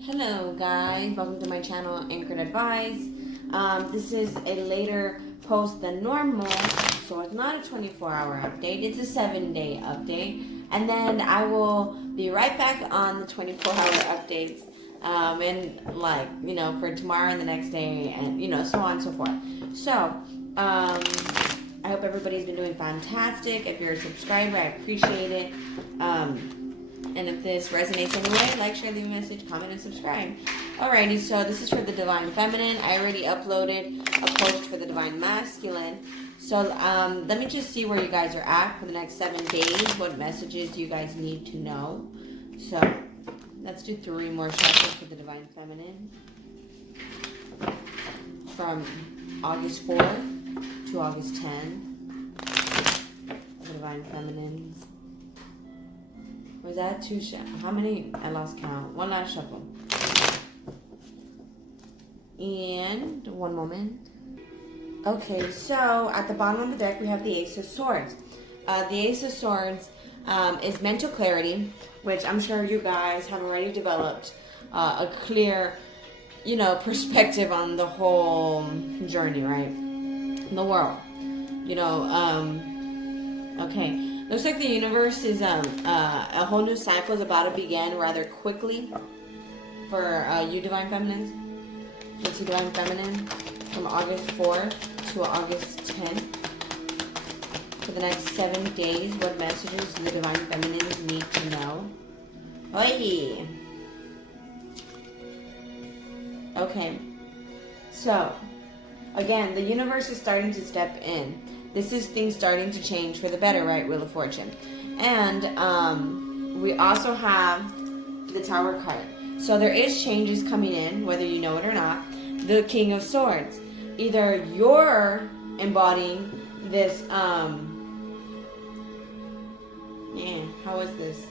Hello guys, welcome to my channel Anchoredadvice. This is a later post than normal, so it's not a 24-hour update, it's a 7-day update. And then I will be right back on the 24-hour updates for tomorrow and the next day, and so on and so forth. So I hope everybody's been doing fantastic. If you're a subscriber, I appreciate it. And if this resonates anyway, like, share, leave a message, comment, and subscribe. Alrighty, so this is for the Divine Feminine. I already uploaded a post for the Divine Masculine. So let me just see where you guys are at for the next 7 days. What messages you guys need to know. So let's do 3 more shuffles for the Divine Feminine. From August 4th to August 10th. The Divine Feminine. Was that 2 shuffles? How many? I lost count. 1 last shuffle. And 1 moment. Okay, so at the bottom of the deck we have the Ace of Swords. The Ace of Swords is mental clarity, which I'm sure you guys have already developed a clear, perspective on the whole journey, right? In the world. Okay. Looks like the universe is a whole new cycle is about to begin rather quickly for you Divine Feminines. Let's see Divine Feminine from August 4th to August 10th. For the next 7 days, what messages do the Divine Feminines need to know? Oi! Okay. So, again, the universe is starting to step in. This is things starting to change for the better, right? Wheel of Fortune. And we also have the Tower card. So there is changes coming in, whether you know it or not. The King of Swords. Either you're embodying this, how is this?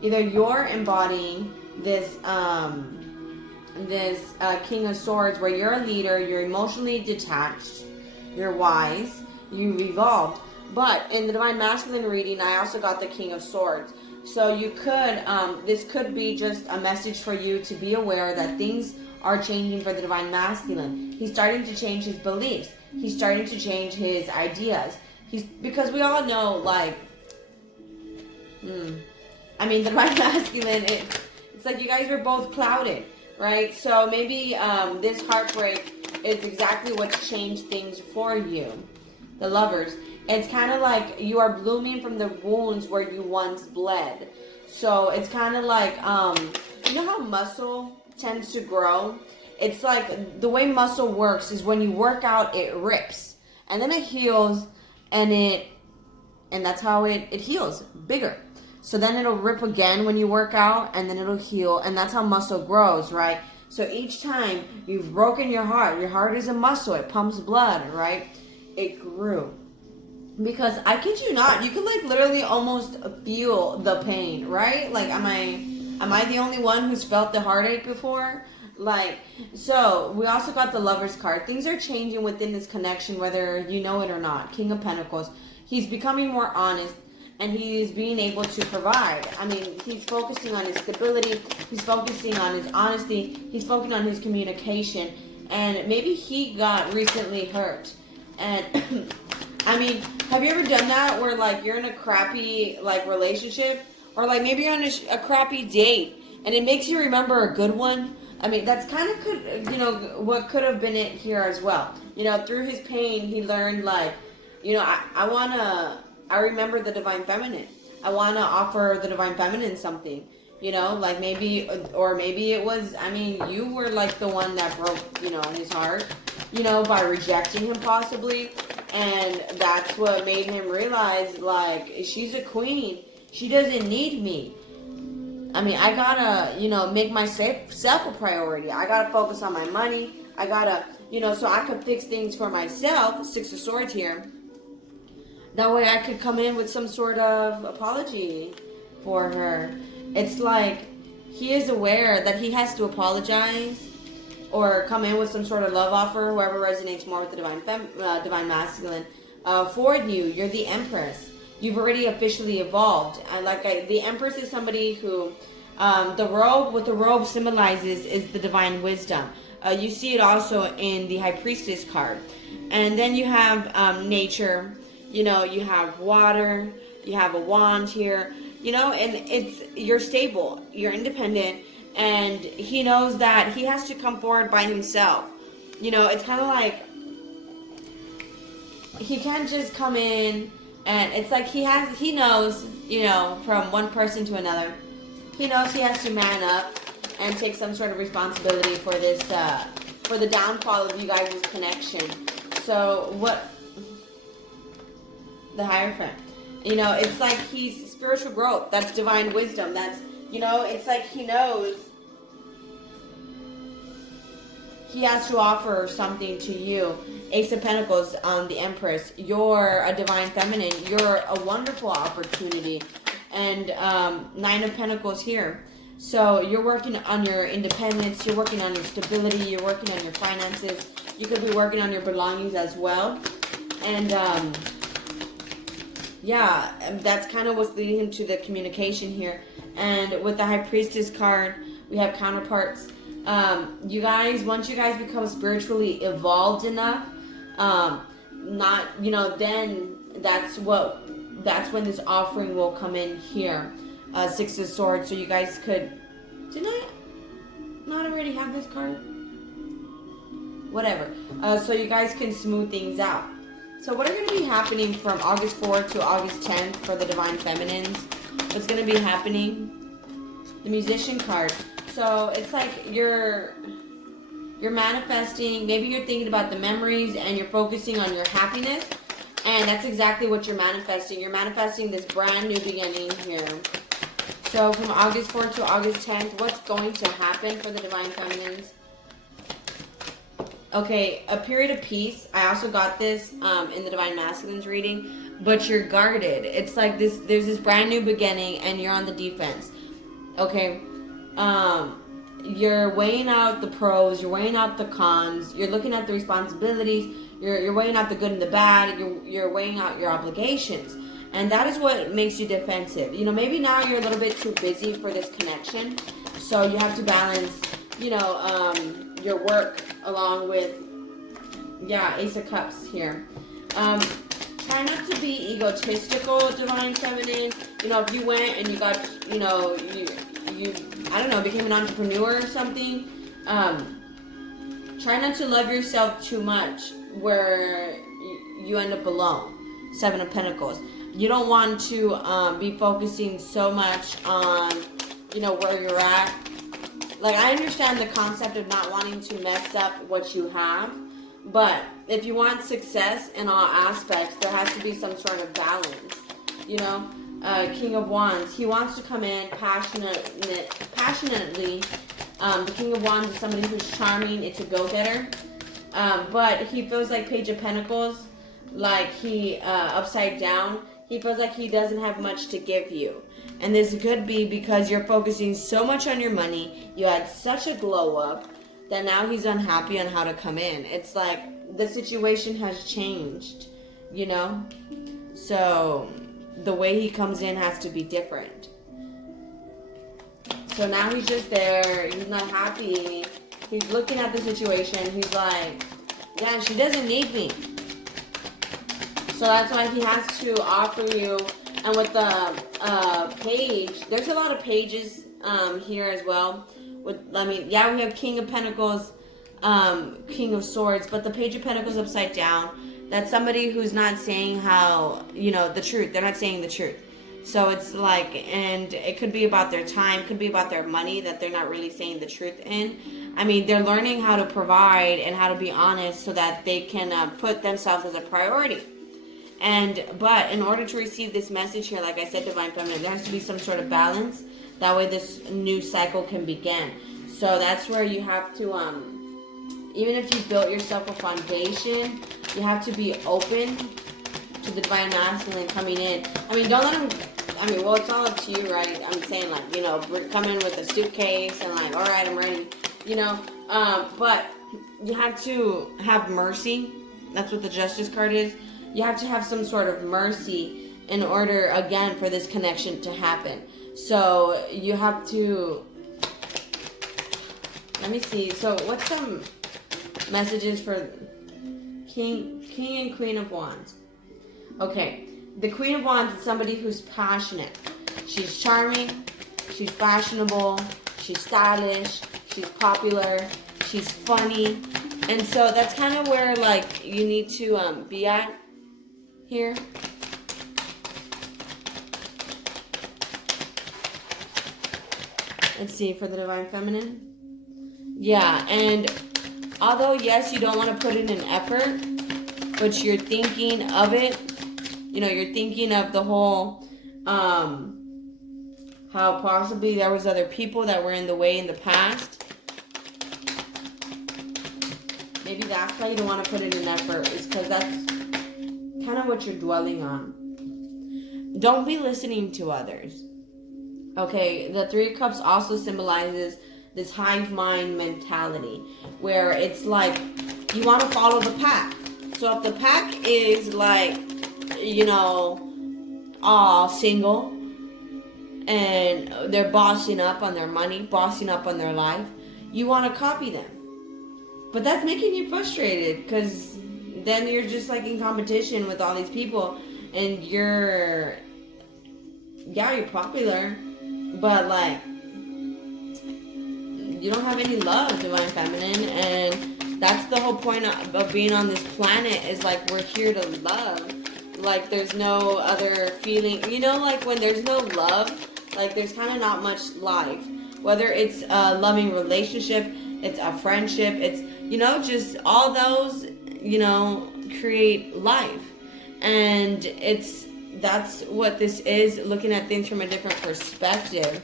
Either you're embodying this, King of Swords, where you're a leader, you're emotionally detached, you're wise, you've evolved. But in the Divine Masculine reading, I also got the King of Swords. So you could, this could be just a message for you to be aware that things are changing for the Divine Masculine. He's starting to change his beliefs. He's starting to change his ideas. Because we all know, the Divine Masculine, it's like you guys are both clouded. Right? So maybe this heartbreak is exactly what's changed things for you. The Lovers. It's kind of like you are blooming from the wounds where you once bled. So it's kind of like, you know how muscle tends to grow? It's like the way muscle works is when you work out, it rips. And then it heals, and that's how it heals, bigger. So then it'll rip again when you work out, and then it'll heal, and that's how muscle grows, right? So each time you've broken your heart is a muscle, it pumps blood, right? It grew. Because I kid you not, you could literally almost feel the pain, right? Am I the only one who's felt the heartache before? So we also got the Lovers card. Things are changing within this connection, whether you know it or not. King of Pentacles. He's becoming more honest. And he's being able to provide. He's focusing on his stability. He's focusing on his honesty. He's focusing on his communication. And maybe he got recently hurt. And, have you ever done that where, you're in a crappy, relationship? Or, maybe you're on a crappy date. And it makes you remember a good one? That's kind of what could have been it here as well. Through his pain, he learned, I remember the Divine Feminine. I want to offer the Divine Feminine something, maybe it was, you were the one that broke, his heart, by rejecting him possibly. And that's what made him realize, she's a queen. She doesn't need me. I gotta, make myself a priority. I gotta focus on my money. I gotta, so I could fix things for myself. 6 of Swords here. That way I could come in with some sort of apology for her. It's he is aware that he has to apologize or come in with some sort of love offer, whoever resonates more with the Divine Masculine. For you, you're the Empress. You've already officially evolved. And the Empress is somebody who The robe, what the robe symbolizes is the divine wisdom. You see it also in the High Priestess card. And then you have nature, you have water, you have a wand here, and you're stable, you're independent, and he knows that he has to come forward by himself. It's kind of like he can't just come in, and it's like he knows, from one person to another, he knows he has to man up and take some sort of responsibility for this, for the downfall of you guys' connection. So the Hierophant, it's like he's spiritual growth. That's divine wisdom. That's, it's like he knows he has to offer something to you. Ace of Pentacles on the Empress. You're a divine feminine. You're a wonderful opportunity. And Nine of Pentacles here. So you're working on your independence. You're working on your stability. You're working on your finances. You could be working on your belongings as well. And yeah, that's kind of what's leading him to the communication here. And with the High Priestess card, we have counterparts. You guys, once you guys become spiritually evolved enough, then that's when this offering will come in here. Six of Swords. So you guys could, didn't I not already have this card? Whatever. So you guys can smooth things out. So what are going to be happening from August 4th to August 10th for the Divine Feminines? What's going to be happening? The Musician card. So it's like you're manifesting. Maybe you're thinking about the memories and you're focusing on your happiness. And that's exactly what you're manifesting. You're manifesting this brand new beginning here. So from August 4th to August 10th, what's going to happen for the Divine Feminines? Okay, a period of peace. I also got this in the Divine Masculines reading, but you're guarded. It's like there's this brand new beginning and you're on the defense. Okay, you're weighing out the pros, you're weighing out the cons, you're looking at the responsibilities, you're weighing out the good and the bad, you're weighing out your obligations. And that is what makes you defensive. Maybe now you're a little bit too busy for this connection, so you have to balance, your work along with, Ace of Cups here. Try not to be egotistical, Divine Feminine. If you went and you got, you I don't know, became an entrepreneur or something, try not to love yourself too much where you end up alone. Seven of Pentacles. You don't want to be focusing so much on, where you're at. Like, I understand the concept of not wanting to mess up what you have, but if you want success in all aspects, there has to be some sort of balance, King of Wands, he wants to come in passionately. The King of Wands is somebody who's charming, it's a go-getter, but he feels like Page of Pentacles, like he, upside down, he feels like he doesn't have much to give you. And this could be because you're focusing so much on your money, you had such a glow up, that now he's unhappy on how to come in. It's like the situation has changed, So the way he comes in has to be different. So now he's just there, he's not happy, he's looking at the situation, he's like, yeah, she doesn't need me. So that's why he has to offer you. And with the page, there's a lot of pages here as well. We have King of Pentacles, King of Swords, but the Page of Pentacles upside down, that's somebody who's not saying how, the truth. They're not saying the truth. So it's like, and it could be about their time, could be about their money that they're not really saying the truth in. They're learning how to provide and how to be honest so that they can put themselves as a priority. But in order to receive this message here, like I said, Divine Feminine, there has to be some sort of balance. That way this new cycle can begin. So that's where you have to, even if you built yourself a foundation, you have to be open to the Divine Masculine coming in. Don't let him, it's all up to you, right? I'm saying, come in with a suitcase and like, all right, I'm ready, but you have to have mercy. That's what the Justice card is. You have to have some sort of mercy in order, again, for this connection to happen. So you have to, let me see. So what's some messages for King and Queen of Wands? Okay, the Queen of Wands is somebody who's passionate. She's charming, she's fashionable, she's stylish, she's popular, she's funny. And so that's kind of where, like, you need to be at here. Let's see, for the Divine Feminine. Yeah, and although, yes, you don't want to put in an effort, but you're thinking of it. You know, you're thinking of the whole, how possibly there was other people that were in the way in the past. Maybe that's why you don't want to put in an effort, is because that's kind of what you're dwelling on. Don't be listening to others. Okay, the Three of Cups also symbolizes this hive mind mentality, where it's like you want to follow the pack. So if the pack is like, you know, all single and they're bossing up on their money, bossing up on their life, you want to copy them. But that's making you frustrated, because then you're just like in competition with all these people, and you're popular, but like you don't have any love, Divine Feminine. And that's the whole point of being on this planet, is like we're here to love. Like there's no other feeling, you know, like when there's no love, like there's kind of not much life. Whether it's a loving relationship, it's a friendship, it's, you know, just all those, you know, create life. And that's what this is, looking at things from a different perspective.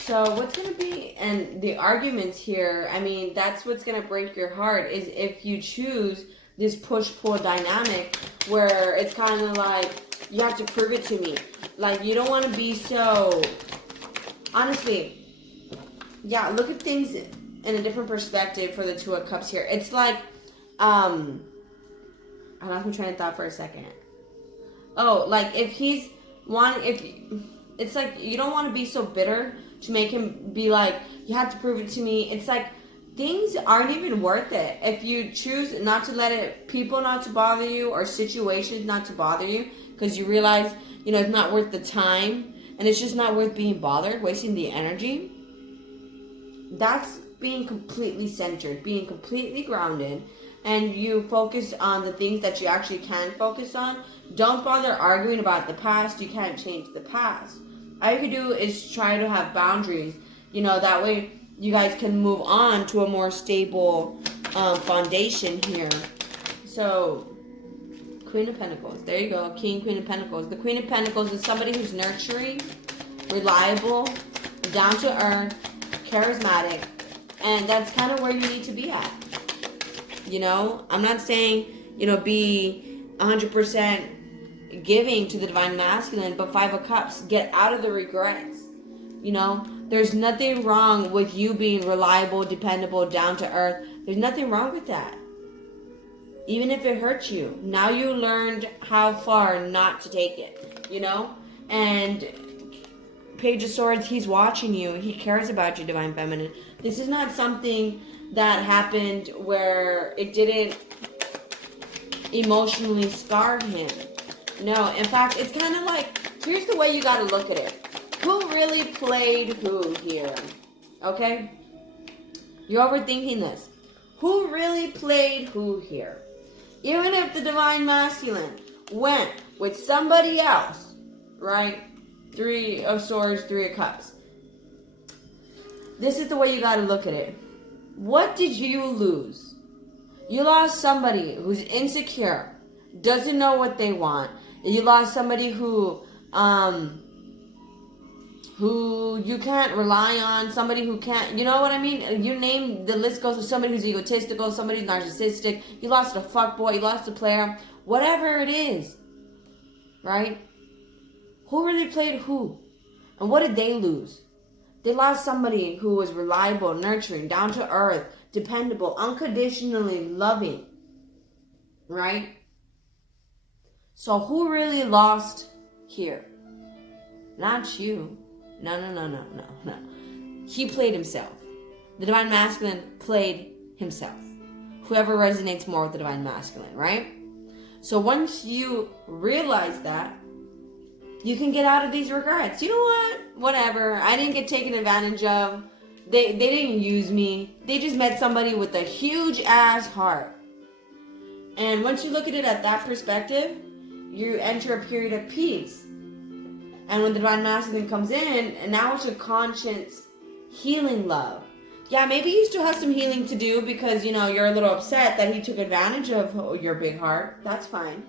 So what's going to be, and the arguments here, I mean, that's what's going to break your heart, is if you choose this push-pull dynamic, where it's kind of like, you have to prove it to me. Like, you don't want to be so, honestly, yeah, look at things in a different perspective for the Two of Cups here. It's like, I lost my train of thought for a second. Oh, like it's like you don't want to be so bitter to make him be like, you have to prove it to me. It's like things aren't even worth it if you choose not to let people not to bother you, or situations not to bother you, because you realize, you know, it's not worth the time, and it's just not worth being bothered, wasting the energy. That's being completely centered, being completely grounded, and you focus on the things that you actually can focus on. Don't bother arguing about the past. You can't change the past. All you can do is try to have boundaries. You know, that way you guys can move on to a more stable foundation here. So, Queen of Pentacles. There you go. King, Queen of Pentacles. The Queen of Pentacles is somebody who's nurturing, reliable, down to earth, charismatic. And that's kind of where you need to be at. You know, I'm not saying, you know, be 100% giving to the Divine Masculine, but Five of Cups, get out of the regrets. You know, there's nothing wrong with you being reliable, dependable, down to earth. There's nothing wrong with that. Even if it hurts you. Now you learned how far not to take it, you know? And Page of Swords, he's watching you. He cares about you, Divine Feminine. This is not something that happened where it didn't emotionally scar him. No, in fact, it's kind of like, here's the way you got to look at it. Who really played who here? Okay? You're overthinking this. Who really played who here? Even if the Divine Masculine went with somebody else, right? Three of Swords, Three of Cups. This is the way you got to look at it. What did you lose? You lost somebody who's insecure, doesn't know what they want. You lost somebody who you can't rely on, somebody who can't, you know what I mean? You name, the list goes with somebody who's egotistical, somebody who's narcissistic. You lost a fuckboy, you lost a player, whatever it is, right? Who really played who? And what did they lose? They lost somebody who was reliable, nurturing, down to earth, dependable, unconditionally loving, right? So who really lost here? Not you. No. He played himself. The Divine Masculine played himself. Whoever resonates more with the Divine Masculine, right? So once you realize that, you can get out of these regrets. You know what? Whatever. I didn't get taken advantage of. They didn't use me. They just met somebody with a huge ass heart. And once you look at it at that perspective, you enter a period of peace. And when the Divine Masculine comes in, and now it's your conscience healing love. Yeah, maybe you still have some healing to do because, you know, you're a little upset that he took advantage of your big heart. That's fine.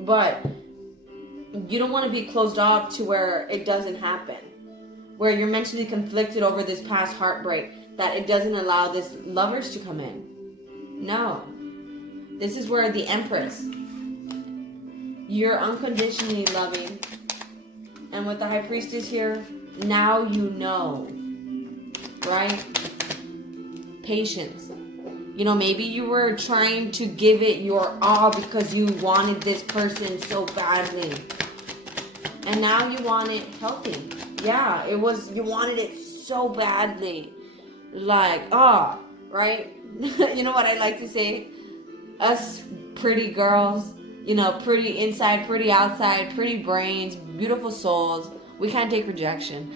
But you don't want to be closed off to where it doesn't happen. Where you're mentally conflicted over this past heartbreak, that it doesn't allow this lovers to come in. No. This is where the Empress, you're unconditionally loving. And with the High Priestess here, now you know. Right? Patience. You know, maybe you were trying to give it your all because you wanted this person so badly. And now you want it healthy. Yeah, you wanted it so badly. Like, right? You know what I like to say? Us pretty girls, you know, pretty inside, pretty outside, pretty brains, beautiful souls. We can't take rejection.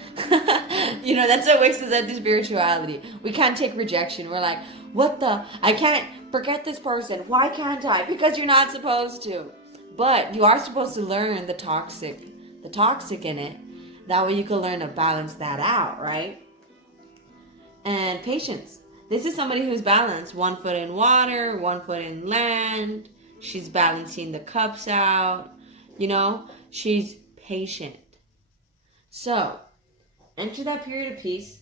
You know, that's what wakes us up to spirituality. We can't take rejection. We're like, I can't forget this person. Why can't I? Because you're not supposed to. But you are supposed to learn the toxic in it. That way you can learn to balance that out, right? And patience. This is somebody who's balanced. 1 foot in water, 1 foot in land. She's balancing the cups out. You know, she's patient. So, enter that period of peace.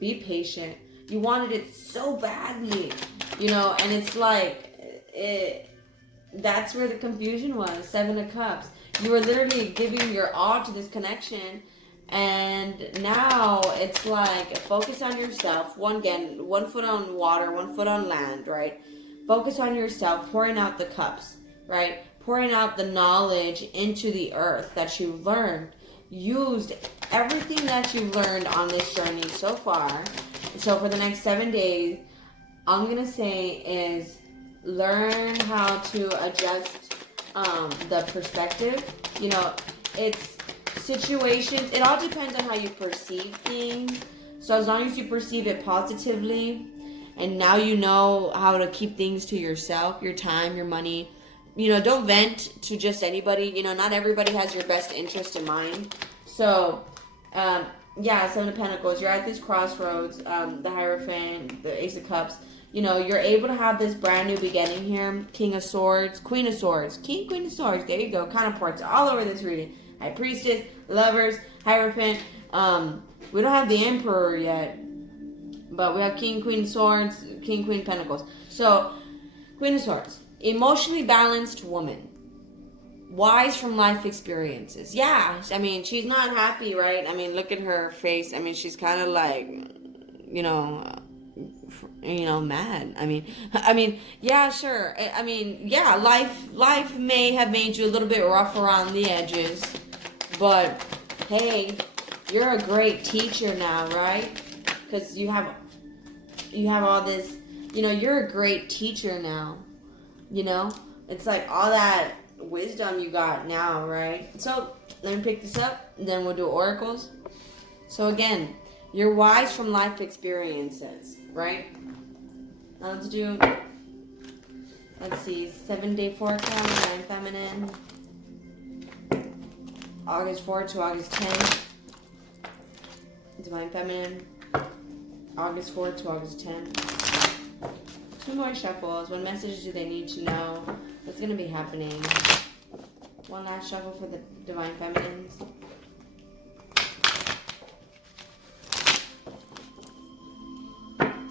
Be patient. You wanted it so badly. You know, and it's like, that's where the confusion was. 7 of Cups. You were literally giving your all to this connection. And now it's like, focus on yourself. 1 foot on water, 1 foot on land, right? Focus on yourself, pouring out the cups, right? Pouring out the knowledge into the earth that you've learned. Used everything that you've learned on this journey so far. So for the next 7 days, all I'm going to say is learn how to adjust the perspective. You know, it's situations, it all depends on how you perceive things. So as long as you perceive it positively, and now you know how to keep things to yourself, your time, your money, you know, don't vent to just anybody. You know, not everybody has your best interest in mind. So, 7 of Pentacles, you're at this crossroads, the Hierophant, the Ace of Cups. You know, you're able to have this brand new beginning here. King of Swords, Queen of Swords, King, Queen of Swords. There you go. Counterparts all over this reading. High Priestess, Lovers, Hierophant. We don't have the Emperor yet, but we have King, Queen of Swords, King, Queen, Pentacles. So, Queen of Swords, emotionally balanced woman. Wise from life experiences. Yeah, I mean, she's not happy, right? I mean, look at her face. I mean, she's kind of like, you know, mad. I mean, yeah, sure. I mean, yeah, life may have made you a little bit rough around the edges, but hey, you're a great teacher now, right? Because you have all this, you know, you're a great teacher now. You know, it's like all that wisdom you got now, right? So let me pick this up, and then we'll do oracles. So again, you're wise from life experiences, right? Now let's do, let's see, 7-day forecast, Divine Feminine, August 4 to August 10. Divine Feminine, August 4 to August 10. 2 more shuffles. What message do they need to know? What's going to be happening? 1 last shuffle for the Divine Feminines.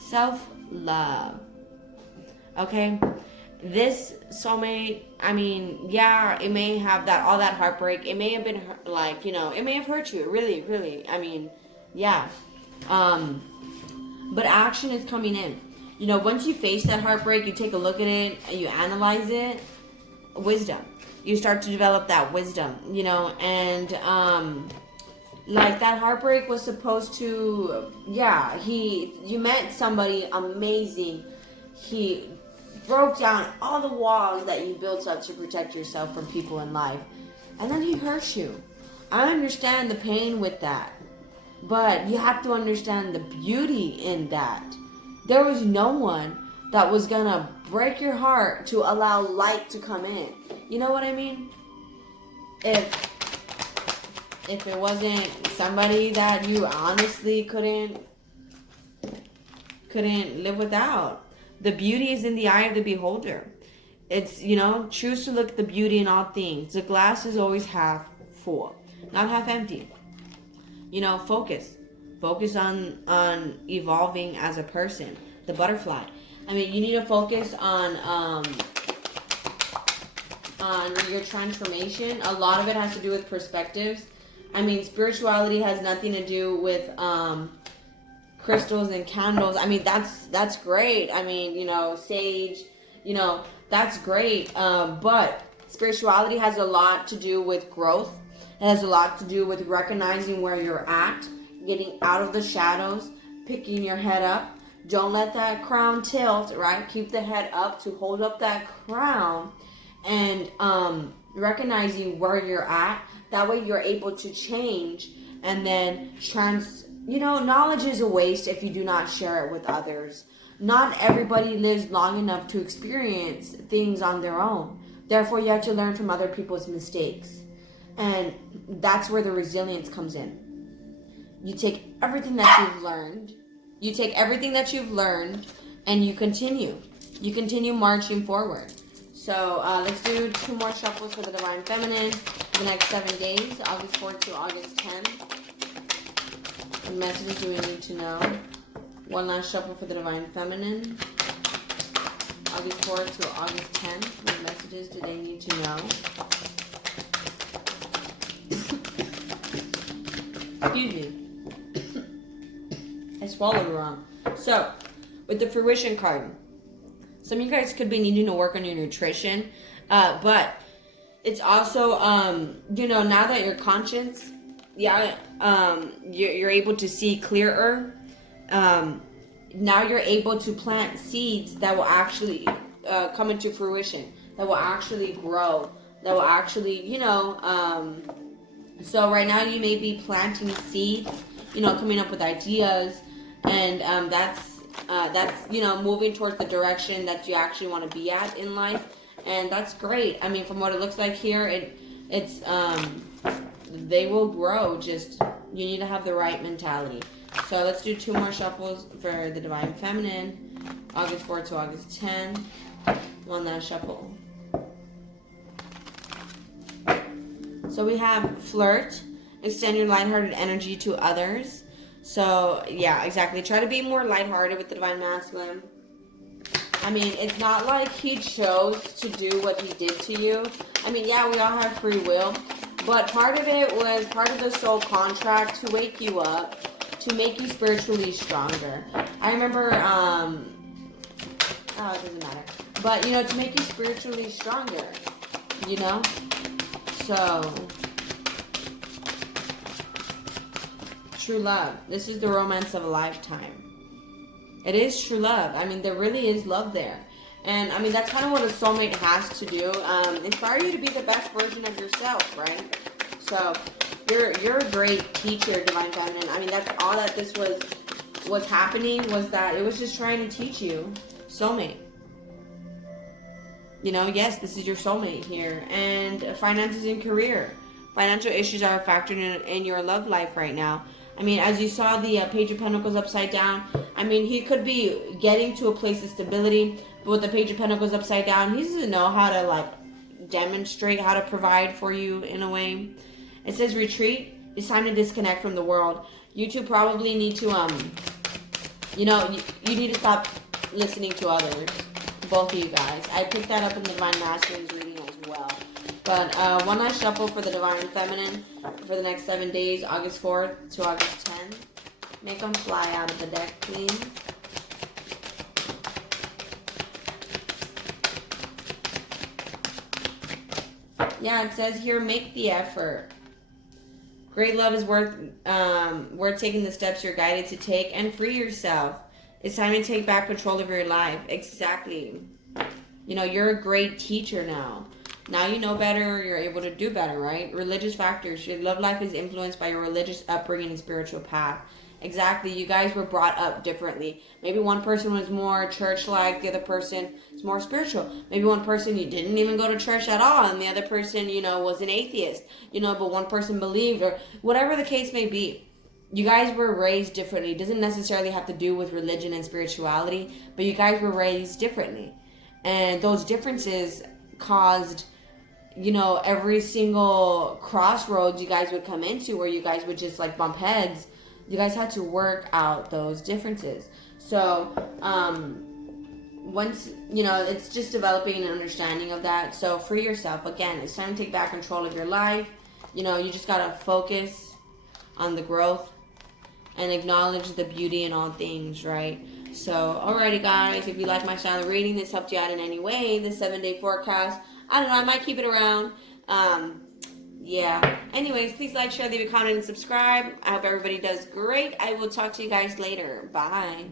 Self-love. Okay? This soulmate, I mean, yeah, it may have all that heartbreak. It may have been like, you know, it may have hurt you. Really, really. I mean, yeah. But action is coming in. You know, once you face that heartbreak, you take a look at it and you analyze it. Wisdom. You start to develop that wisdom, you know, and Like, that heartbreak was supposed to, yeah, you met somebody amazing. He broke down all the walls that you built up to protect yourself from people in life. And then he hurt you. I understand the pain with that. But you have to understand the beauty in that. There was no one that was gonna break your heart to allow light to come in. You know what I mean? If it wasn't somebody that you honestly couldn't live without. The beauty is in the eye of the beholder. It's, choose to look at the beauty in all things. The glass is always half full, not half empty. Focus. Focus on evolving as a person. The butterfly. I mean, you need to focus on your transformation. A lot of it has to do with perspectives. I mean, spirituality has nothing to do with crystals and candles. I mean, that's great. I mean, sage, that's great. But spirituality has a lot to do with growth. It has a lot to do with recognizing where you're at, getting out of the shadows, picking your head up. Don't let that crown tilt, right? Keep the head up to hold up that crown, and recognizing where you're at. That way you're able to change, and then knowledge is a waste if you do not share it with others. Not everybody lives long enough to experience things on their own. Therefore, you have to learn from other people's mistakes. And that's where the resilience comes in. You take everything that you've learned. And you continue. You continue marching forward. So let's do 2 more shuffles for the Divine Feminine for the next 7 days, August 4th to August 10th. What messages do we need to know? One last shuffle for the Divine Feminine, August 4th to August 10th. What messages do they need to know? Excuse me. I swallowed wrong. So, with the Fruition card, some of you guys could be needing to work on your nutrition, but it's also, now that your conscience, you're able to see clearer. Now you're able to plant seeds that will actually come into fruition, that will actually grow, that will actually, so right now you may be planting seeds, coming up with ideas, and that's moving towards the direction that you actually want to be at in life, and that's great. I mean, from what it looks like here, it's they will grow. Just you need to have the right mentality. So let's do 2 more shuffles for the Divine Feminine, August 4th to August 10th. One last shuffle. So we have flirt, extend your lighthearted energy to others. So yeah, exactly. Try to be more lighthearted with the Divine Masculine. I mean, it's not like he chose to do what he did to you. I mean, yeah, we all have free will, but part of it was part of the soul contract to wake you up, to make you spiritually stronger. I remember, it doesn't matter. But, to make you spiritually stronger, So, true love. This is the romance of a lifetime. It is true love. I mean, there really is love there. And, I mean, that's kind of what a soulmate has to do. Inspire you to be the best version of yourself, right? So, you're a great teacher, Divine Feminine. I mean, that's all that this was happening, was that it was just trying to teach you. Soulmate. Yes, this is your soulmate here. And finances and career. Financial issues are a factor in your love life right now. I mean, as you saw the Page of Pentacles upside down, I mean, he could be getting to a place of stability, but with the Page of Pentacles upside down, he doesn't know how to, demonstrate how to provide for you in a way. It says retreat. It's time to disconnect from the world. You two probably need to, you need to stop listening to others. Both of you guys. I picked that up in the Divine Masculine's reading as well. But one last shuffle for the Divine Feminine for the next 7 days, August 4th to August 10th. Make them fly out of the deck, please. Yeah, it says here, make the effort. Great love is worth taking the steps you're guided to take and free yourself. It's time to take back control of your life. Exactly. You know, you're a great teacher now. Now you know better, you're able to do better, right? Religious factors. Your love life is influenced by your religious upbringing and spiritual path. Exactly. You guys were brought up differently. Maybe one person was more church-like, the other person is more spiritual. Maybe one person, you didn't even go to church at all, and the other person, you know, was an atheist, you know, but one person believed, or whatever the case may be. You guys were raised differently. It doesn't necessarily have to do with religion and spirituality, but you guys were raised differently. And those differences caused, you know, every single crossroads you guys would come into where you guys would just like bump heads. You guys had to work out those differences. So, once, you know, it's just developing an understanding of that. So, free yourself. Again, it's time to take back control of your life. You know, you just got to focus on the growth and acknowledge the beauty in all things, right? So, alrighty, guys. If you like my style of reading, this helped you out in any way, the 7-day forecast, I don't know, I might keep it around. Yeah. Anyways, please like, share, leave a comment, and subscribe. I hope everybody does great. I will talk to you guys later. Bye.